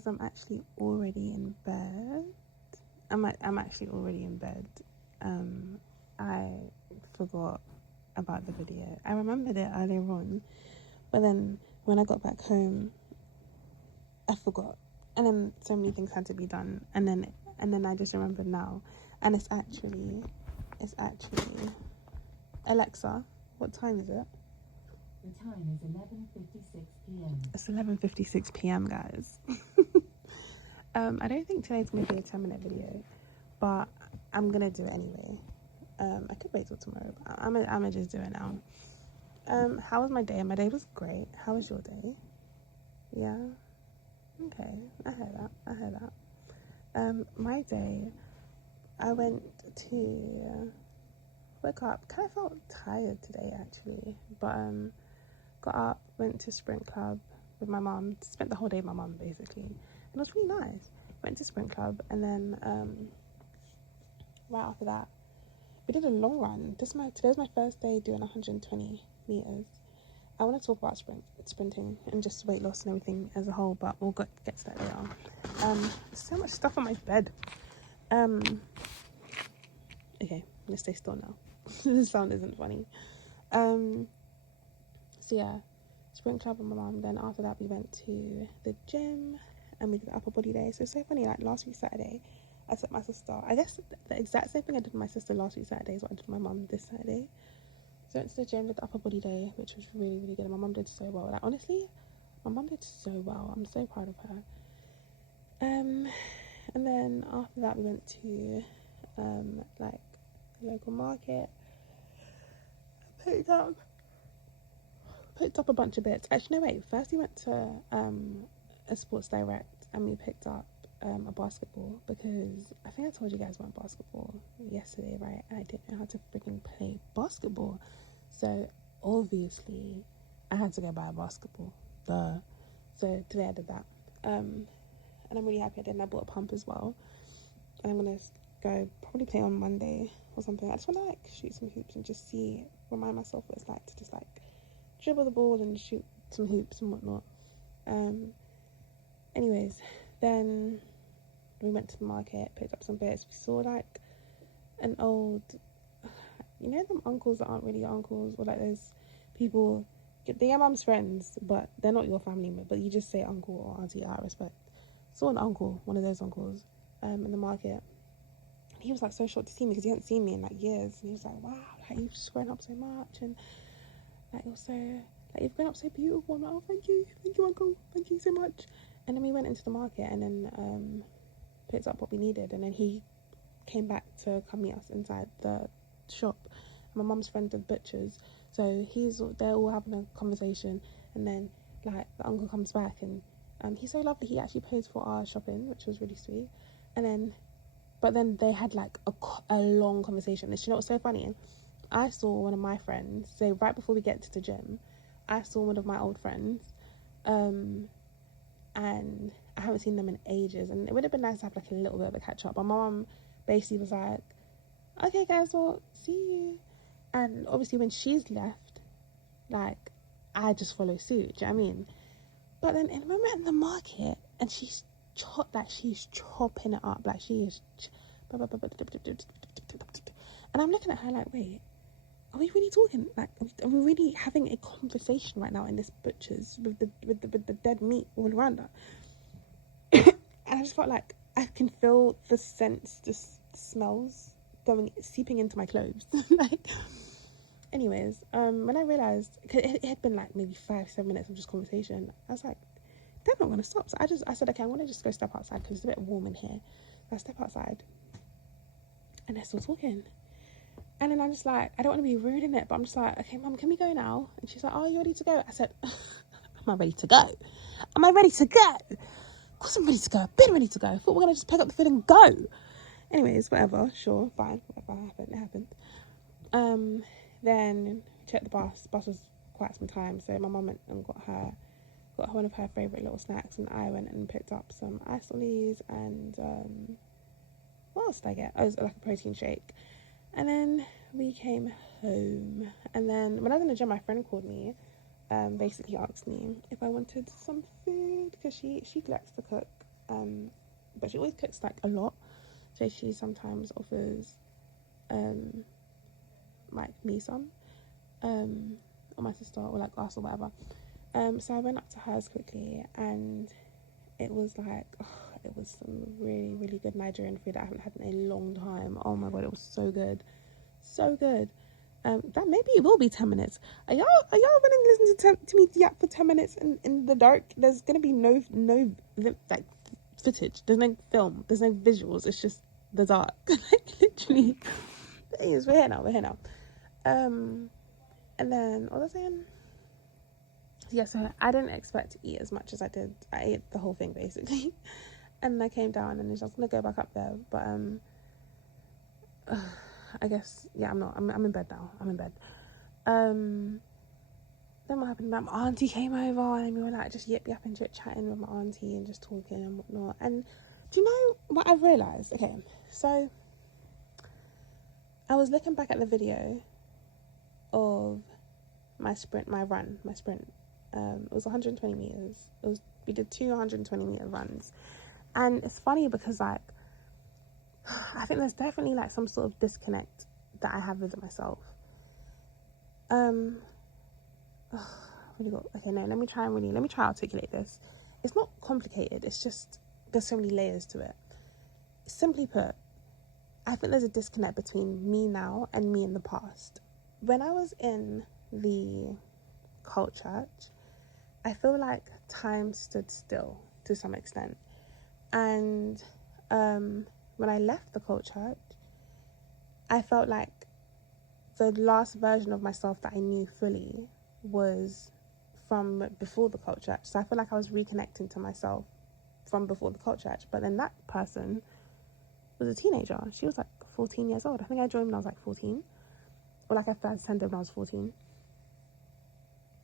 guys, I'm actually already in bed. I'm actually already in bed. I forgot about the video. I remembered it earlier on, but then when I got back home, I forgot. And then so many things had to be done, and then I just remembered now. And it's actually Alexa, what time is it? The time is 11:56 p.m. It's 11:56 p.m. guys. I don't think today's gonna be a 10-minute video, but I'm gonna do it anyway. I could wait till tomorrow, but I'm gonna just do it now. How was my day? My day was great. How was your day? Yeah. Okay, I heard that. My day, I went to wake up. Kind of felt tired today actually, but got up, went to sprint club with my mum. Spent the whole day with my mum basically, and it was really nice. Went to sprint club, and then right after that, we did a long run. Today's my first day doing 120 meters. I want to talk about sprinting and just weight loss and everything as a whole, but we'll get to that later. So much stuff on my bed. Okay, let's stay still now. The sound isn't funny. So yeah, sprint club with my mum. Then after that, we went to the gym and we did the upper body day. So it's so funny. Like last week Saturday, I took my sister. I guess the exact same thing I did with my sister last week Saturday is what I did with my mum this Saturday. So I went to the gym, did the upper body day, which was really, really good. And my mum did so well. Like, honestly, my mum did so well. I'm so proud of her. And then after that, we went to, like, a local market. Picked up a bunch of bits. Actually, no, wait. First, we went to, a Sports Direct, and we picked up, a basketball, because I think I told you guys about basketball yesterday, right? I didn't know how to freaking play basketball, so obviously I had to go buy a basketball. So today I did that, and I'm really happy I did. And I bought a pump as well, and I'm gonna go probably play on Monday or something. I just want to like shoot some hoops and just remind myself what it's like to just like dribble the ball and shoot some hoops and whatnot. Anyways, then we went to the market, picked up some bits. We saw like an old, you know, them uncles that aren't really uncles, or like those people, they're your mum's friends, but they're not your family member, but you just say uncle or auntie out of respect. Saw an uncle, one of those uncles, in the market. And he was like so shocked to see me because he hadn't seen me in like years. And he was like, wow, like you've just grown up so much, and like you're so, like you've grown up so beautiful. I'm like, oh, thank you uncle, thank you so much. And then we went into the market and then picked up what we needed, and then he came back to come meet us inside the shop. My mum's friend did butchers, so they're all having a conversation, and then like the uncle comes back and he's so lovely. He actually pays for our shopping, which was really sweet. But then they had like a long conversation. And you know what's so funny? I saw one of my friends. So right before we get to the gym, I saw one of my old friends, and I haven't seen them in ages, and it would have been nice to have like a little bit of a catch up. My mom basically was like, okay guys, well, see you. And obviously when she's left, like I just follow suit, do you know what I mean? But then I remember in the market, and she's chopping it up, like she is and I'm looking at her like, wait, are we really talking? Like, are we really having a conversation right now in this butcher's with the dead meat all around her? And I just felt like I can feel the scents, the smells seeping into my clothes. Like, anyways, when I realized, cause it had been like maybe 5-7 minutes of just conversation, I was like, they're not gonna stop. So I said, okay, I'm gonna just go step outside because it's a bit warm in here. So I step outside, and they're still talking. And then I'm just like, I don't want to be rude in it, but I'm just like, okay, mum, can we go now? And she's like, oh, you ready to go? I said, am I ready to go? Am I ready to go? Of course I'm ready to go. I've been ready to go. I thought we're going to just pick up the food and go. Anyways, whatever. Sure, fine. Whatever happened, it happened. Then checked the bus. The bus was quite some time. So my mum went and got one of her favourite little snacks. And I went and picked up some ice lollies and, what else did I get? Oh, it was like a protein shake. And then we came home. And then when I was in the gym, my friend called me. Basically asked me if I wanted some food because she likes to cook. But she always cooks like a lot. So she sometimes offers like me some, or my sister, or like us or whatever. So I went up to hers quickly, and it was like, it was some really, really good Nigerian food that I haven't had in a long time. Oh my god, it was so good, so good. That maybe it will be 10 minutes. Are y'all going to listen to me yap for 10 minutes in the dark? There's gonna be no like footage. There's no film. There's no visuals. It's just the dark. Like literally. But anyways, we're here now. And then what was I saying? Yeah, so I didn't expect to eat as much as I did. I ate the whole thing basically, and I came down and I was gonna go back up there, but I guess I'm not. I'm in bed now. I'm in bed. Then what happened? My auntie came over and we were like just yapping, chatting with my auntie and just talking and whatnot. And do you know what I've realised? Okay, so I was looking back at the video of my run. It was 120 meters. We did 2 120-meter runs, and it's funny because like I think there's definitely like some sort of disconnect that I have with myself. Really got okay. No, let me try to articulate this. It's not complicated. It's just there's so many layers to it. Simply put, I think there's a disconnect between me now and me in the past. When I was in the cult church, I feel like time stood still to some extent. And when I left the cult church, I felt like the last version of myself that I knew fully was from before the cult church. So I feel like I was reconnecting to myself from before the cult church. But then that person was a teenager. She was like 14 years old. I think I joined when I was like 14. Or like I first attended when I was 14.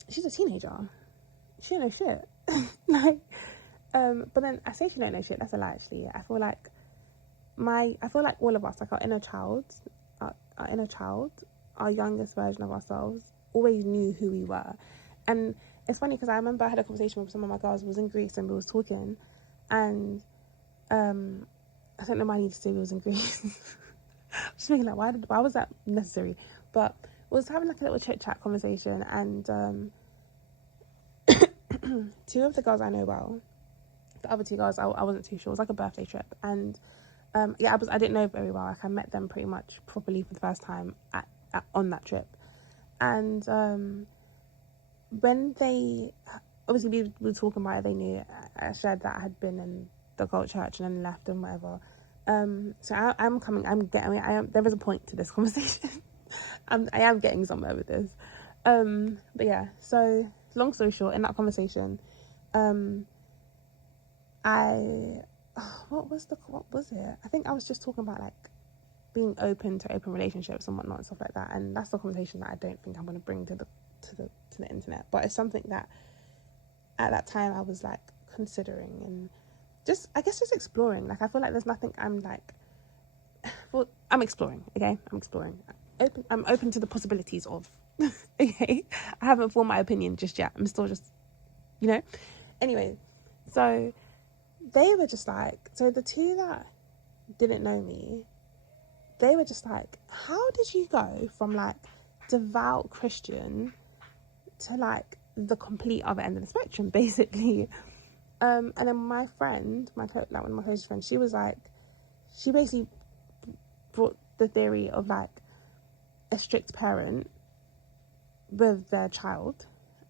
She's a teenager. She don't know shit. Like, but then I say she don't know shit. That's a lie, actually. I feel like all of us, like our inner child, our youngest version of ourselves, always knew who we were. And it's funny because I remember I had a conversation with some of my girls who was in Greece and we was talking, and I don't know why I need to say we was in Greece. I'm just thinking like, why was that necessary? But we was having like a little chit chat conversation, and two of the girls I know well, the other two girls I wasn't too sure. It was like a birthday trip, and I didn't know very well. Like I met them pretty much properly for the first time on that trip, and when they obviously we were talking about it, they knew. I shared that I had been in the cult church and then left and whatever. So there is a point to this conversation. I am getting somewhere with this. But yeah, so long story short, in that conversation, what was it? I think I was just talking about like being open to open relationships and whatnot and stuff like that, and that's the conversation that I don't think I'm going to bring to the internet. But it's something that at that time I was like considering and just exploring. Like I feel like there's nothing I'm like. Well, I'm exploring. Okay, I'm exploring. I'm open to the possibilities of. Okay, I haven't formed my opinion just yet. I'm still just, Anyway, so they were just like, so the two that didn't know me, they were just like, how did you go from like devout Christian to like the complete other end of the spectrum, basically? And then my friend, one of my closest friends, she was like, she basically brought the theory of like a strict parent with their child,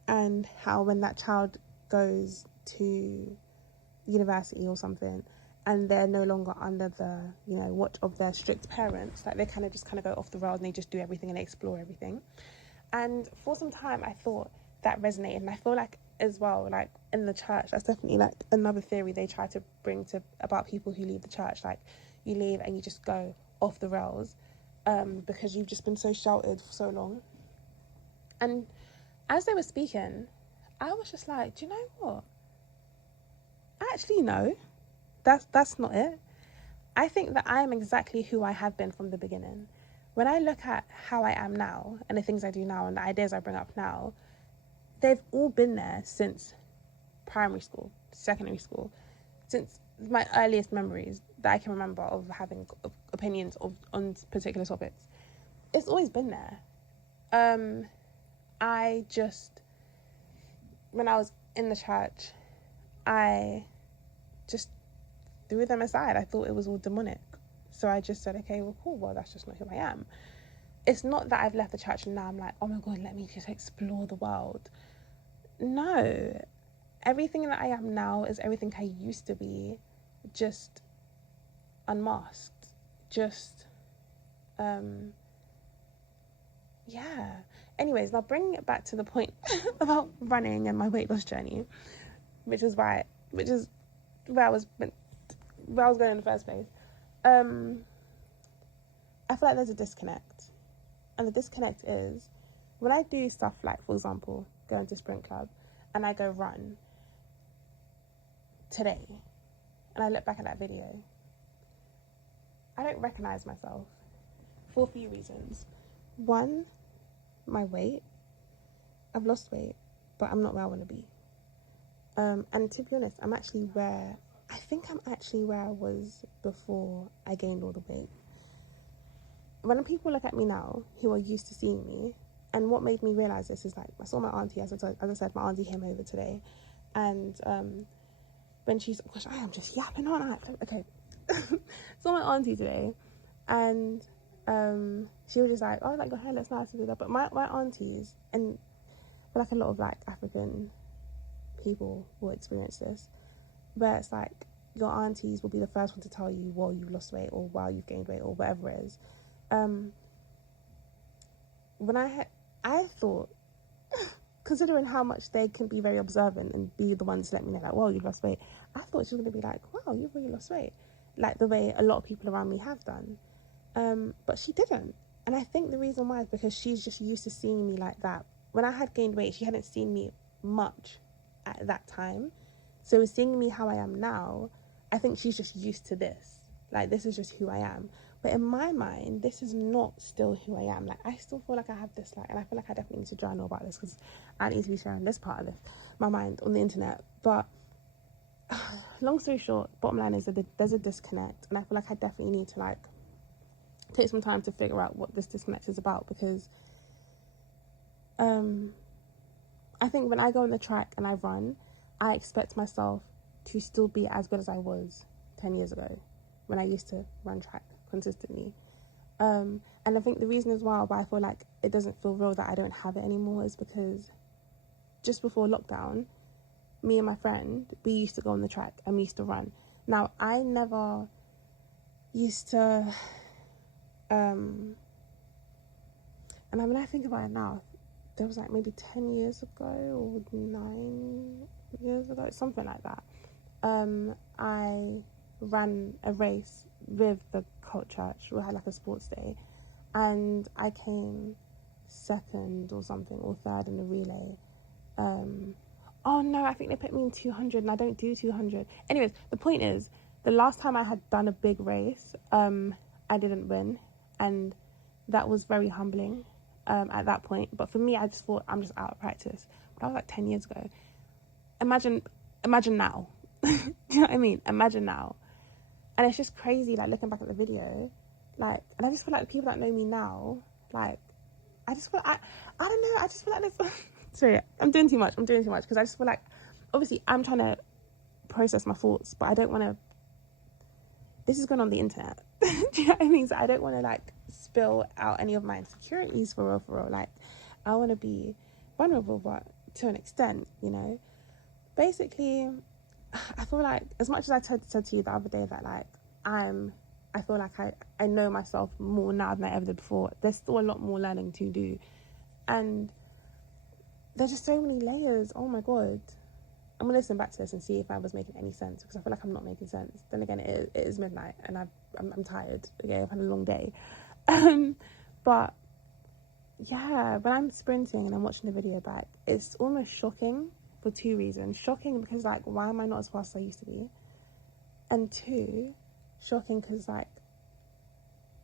and how when that child goes to university or something and they're no longer under the watch of their strict parents, like they kind of go off the rails and they just do everything and they explore everything. And for some time I thought that resonated, and I feel like as well, like in the church, that's definitely like another theory they try to bring to about people who leave the church. Like you leave and you just go off the rails because you've just been so sheltered for so long. And as they were speaking, I was just like, do you know what? Actually, no, that's not it. I think that I am exactly who I have been from the beginning. When I look at how I am now and the things I do now and the ideas I bring up now, they've all been there since primary school, secondary school, since my earliest memories that I can remember of having opinions on particular topics. It's always been there. I just, when I was in the church, I just threw them aside. I thought it was all demonic. So I just said, okay, well, cool. Well, that's just not who I am. It's not that I've left the church and now I'm like, oh my God, let me just explore the world. No. Everything that I am now is everything I used to be, just unmasked. Just, yeah. Anyways, now bringing it back to the point about running and my weight loss journey, which is where I was going in the first place. I feel like there's a disconnect. And the disconnect is when I do stuff like, for example, going to sprint club and I go run today and I look back at that video, I don't recognize myself for a few reasons. One, my weight. I've lost weight, but I'm not where I want to be. And to be honest, I think I'm actually where I was before I gained all the weight. When people look at me now, who are used to seeing me, and what made me realise this is like, I saw my auntie, as I said, my auntie came over today, and when she's, gosh, I am just yapping on, okay, saw my auntie today, and she was just like, oh, like your hair looks nice to do that, but my aunties, and like a lot of like African people will experience this, where it's like your aunties will be the first one to tell you, well, you've lost weight, or wow, you've gained weight, or whatever it is. When I thought, considering how much they can be very observant and be the ones to let me know, like, well, you've lost weight, I thought she was going to be like, wow, you've really lost weight, like the way a lot of people around me have done. But she didn't. And I think the reason why is because she's just used to seeing me like that. When I had gained weight, she hadn't seen me much at that time. So seeing me how I am now, I think she's just used to this. Like, this is just who I am. But in my mind, this is not still who I am. Like, I still feel like I have this, like, and I feel like I definitely need to journal about this because I need to be sharing this part of my mind on the internet. But long story short, bottom line is that there's a disconnect, and I feel like I definitely need to like take some time to figure out what this disconnect is about, because I think when I go on the track and I run, I expect myself to still be as good as I was 10 years ago when I used to run track consistently. And I think the reason as well why I feel like it doesn't feel real that I don't have it anymore is because just before lockdown, me and my friend, we used to go on the track and we used to run. Now, I never used to, and when I think about it now, there was like maybe 10 years ago or 9 years ago, something like that. I ran a race with the cult church. We had like a sports day, and I came second or something, or third in the relay. Oh no, I think they put me in 200 and I don't do 200. Anyways, the point is, the last time I had done a big race, I didn't win, and that was very humbling at that point. But for me, I just thought, I'm just out of practice. But that was like 10 years ago. Imagine now. Do you know what I mean? Imagine now. And it's just crazy, like, looking back at the video, like, and I just feel like the people that know me now, like, I just feel, I don't know, I just feel like this, sorry, I'm doing too much, because I just feel like, obviously, I'm trying to process my thoughts, but I don't want to, this is going on the internet, do you know what I mean? So I don't want to, like, spill out any of my insecurities for real, like, I want to be vulnerable, but to an extent, you know? Basically, I feel like, as much as I said to you the other day that, like, I feel like I know myself more now than I ever did before, there's still a lot more learning to do. And there's just so many layers. Oh my God. I'm going to listen back to this and see if I was making any sense, because I feel like I'm not making sense. Then again, it is midnight and I'm tired. Okay, I've had a long day. But yeah, when I'm sprinting and I'm watching the video back, it's almost shocking for two reasons. Shocking because, like, why am I not as fast as I used to be? And two, shocking because, like,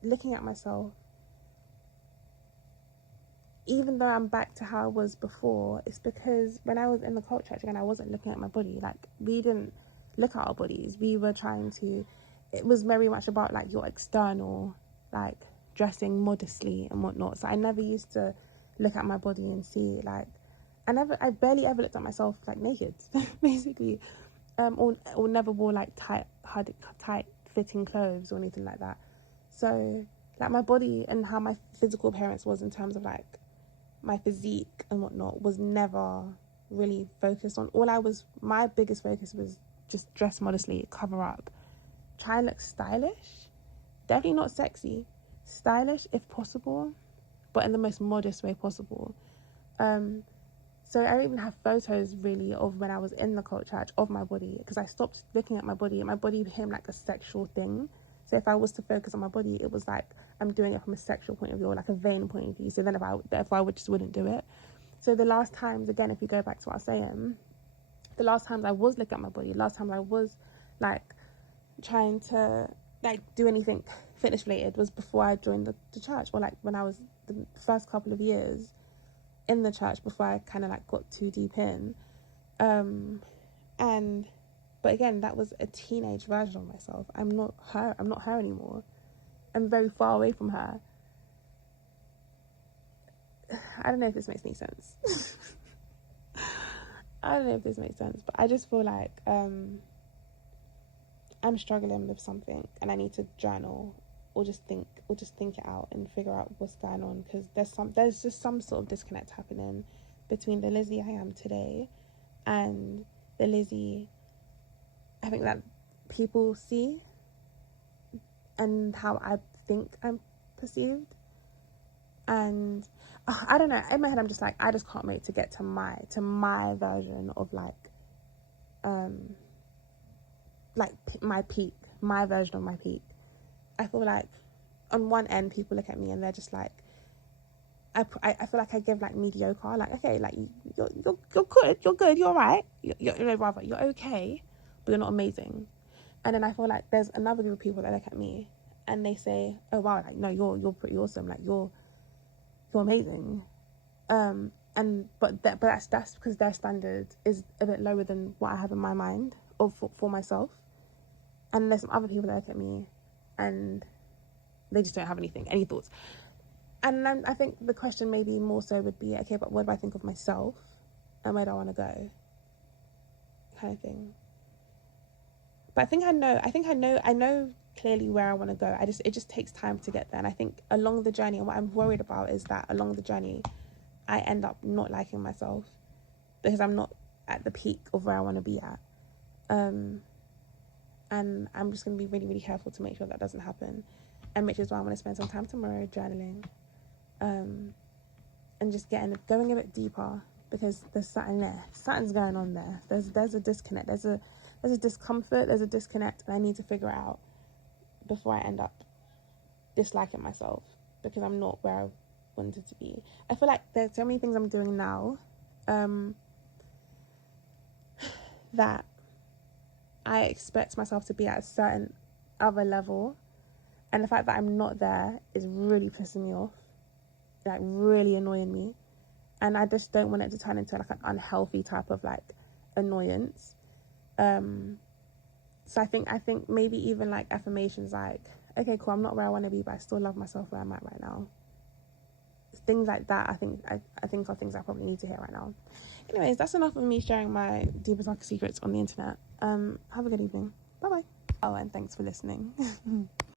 looking at myself, even though I'm back to how I was before, it's because when I was in the cult church again, I wasn't looking at my body. Like, we didn't look at our bodies. We were trying to, it was very much about like your external, like dressing modestly and whatnot. So I never used to look at my body and see like, I barely ever looked at myself like naked, basically, or never wore like tight fitting clothes or anything like that. So like my body and how my physical appearance was in terms of like my physique and whatnot was never really focused on. My biggest focus was just dress modestly, cover up, try and look stylish, definitely not sexy, stylish if possible, but in the most modest way possible. So I don't even have photos really of when I was in the cult church of my body, because I stopped looking at my body, and my body became like a sexual thing. So if I was to focus on my body, it was like I'm doing it from a sexual point of view or like a vain point of view. So then if I would just wouldn't do it. So the last times, again, if you go back to what I was saying, the last times I was looking at my body, last time I was like trying to like do anything fitness related was before I joined the church, or like when I was the first couple of years in the church before I kind of like got too deep in. But again, that was a teenage version of myself. I'm not her anymore. I'm very far away from her. I don't know if this makes any sense. I don't know if this makes sense, but I just feel like I'm struggling with something and I need to journal or just think it out and figure out what's going on, because there's just some sort of disconnect happening between the Lizzie I am today and the Lizzie I think that people see and how I think I'm perceived. And I don't know, in my head I'm just like, I just can't wait to get to my version of like my peak, my version of my peak. I feel like on one end people look at me and they're just like, I feel like I give like mediocre, like, okay, like you're good, you're right, you're okay, but you're not amazing. And then I feel like there's another group of people that look at me and they say, oh wow, like no, you're pretty awesome, like you're amazing. But that's because their standard is a bit lower than what I have in my mind or for myself. And there's some other people that look at me and they just don't have any thoughts. And then I think the question maybe more so would be, okay, but what do I think of myself and where do I want to go, kind of thing. But I know clearly where I want to go. It just takes time to get there. And I think along the journey, and what I'm worried about is that along the journey, I end up not liking myself because I'm not at the peak of where I want to be at. And I'm just going to be really, really careful to make sure that doesn't happen. And which is why I want to spend some time tomorrow journaling. And just going a bit deeper, because there's something there. Something's going on there. There's a disconnect. There's a discomfort. There's a disconnect, and I need to figure it out before I end up disliking myself because I'm not where I wanted to be. I feel like there's so many things I'm doing now that I expect myself to be at a certain other level, and the fact that I'm not there is really pissing me off, like really annoying me, and I just don't want it to turn into like an unhealthy type of like annoyance. So I think maybe even like affirmations like, okay, cool, I'm not where I want to be, but I still love myself where I'm at right now. Things like that, I think are things I probably need to hear right now. Anyways, that's enough of me sharing my deepest, darkest secrets on the internet. Have a good evening. Bye bye. Oh, and thanks for listening.